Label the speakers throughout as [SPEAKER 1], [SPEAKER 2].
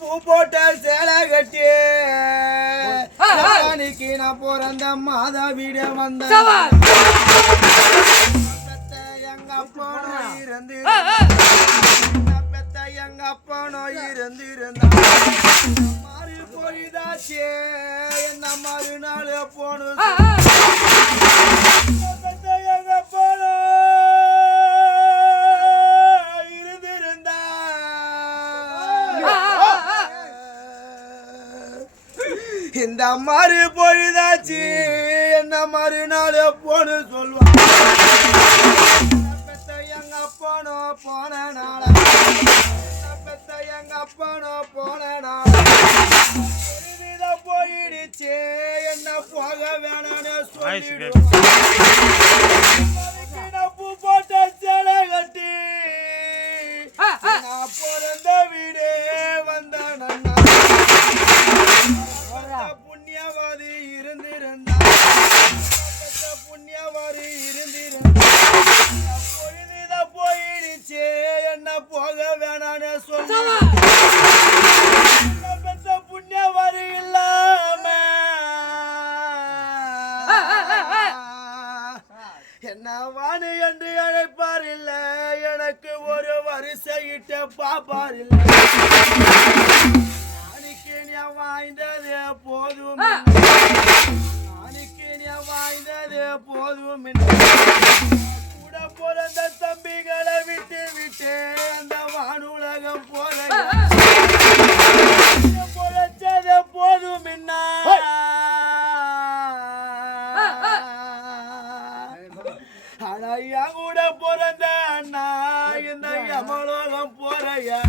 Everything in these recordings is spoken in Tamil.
[SPEAKER 1] பூ போட்ட சேலை கட்டி. அன்னைக்கு நான் பிறந்த மாதா வீடு வந்த எங்க அப்பனோ இருந்து
[SPEAKER 2] ஆ, ஆ.
[SPEAKER 1] பெத்த எங்க அப்பனோ இருந்து இருந்தா மாறி போயிதாச்சே என்ன மறுநாள் போனு இந்த மாதிரி பொழுதாச்சு என்ன மறுநாள் போன்னு சொல்லுவான் பெத்த எங்க அப்பனோ போன நாள? எங்க அப்பனோ போன நாள? போயிடுச்சு. என்ன போக வேணும்னு சொல்லிடுவான் புண்ணியவாதி இருந்திருந்தா பொழுதுத போயிடுச்சு என்ன போக வேணான்னு சொல்லி
[SPEAKER 2] சவால்
[SPEAKER 1] என்ன பெத்த புண்ணியவாதி இல்லாம
[SPEAKER 2] ஆ,
[SPEAKER 1] என்ன வாணி என்று அழைப்பார் இல்லை? எனக்கு ஒரு வரிசையிட்ட பாப்பார் இல்ல? போதும் கூட பிறந்த தம்பிகளை விட்டு விட்டு அந்த வானுலகம்
[SPEAKER 2] ஆ.
[SPEAKER 1] பொழைச்சது போதும்
[SPEAKER 2] ஆ, ஆ.
[SPEAKER 1] ஆனா என் கூட பிறந்த அண்ணா இந்த யமலோகம் போறையா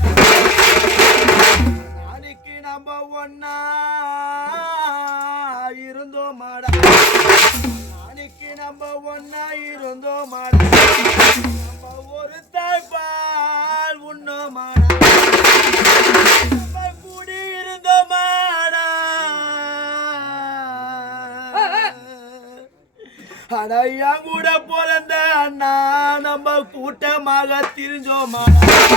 [SPEAKER 1] நாளைக்கு நம்ம ஒன்னா இருந்தோம் மாடா ஒன்னா இருந்தோம் நம்ம ஒரு தாய்ப்பால் உண்ணோ மாடா நம்ம கூடி இருந்தோம் மாடா
[SPEAKER 2] ஆ,
[SPEAKER 1] ஆனா என் கூட பிறந்த அண்ணா நம்ம கூட்டமாக திரிஞ்சோமா மாடா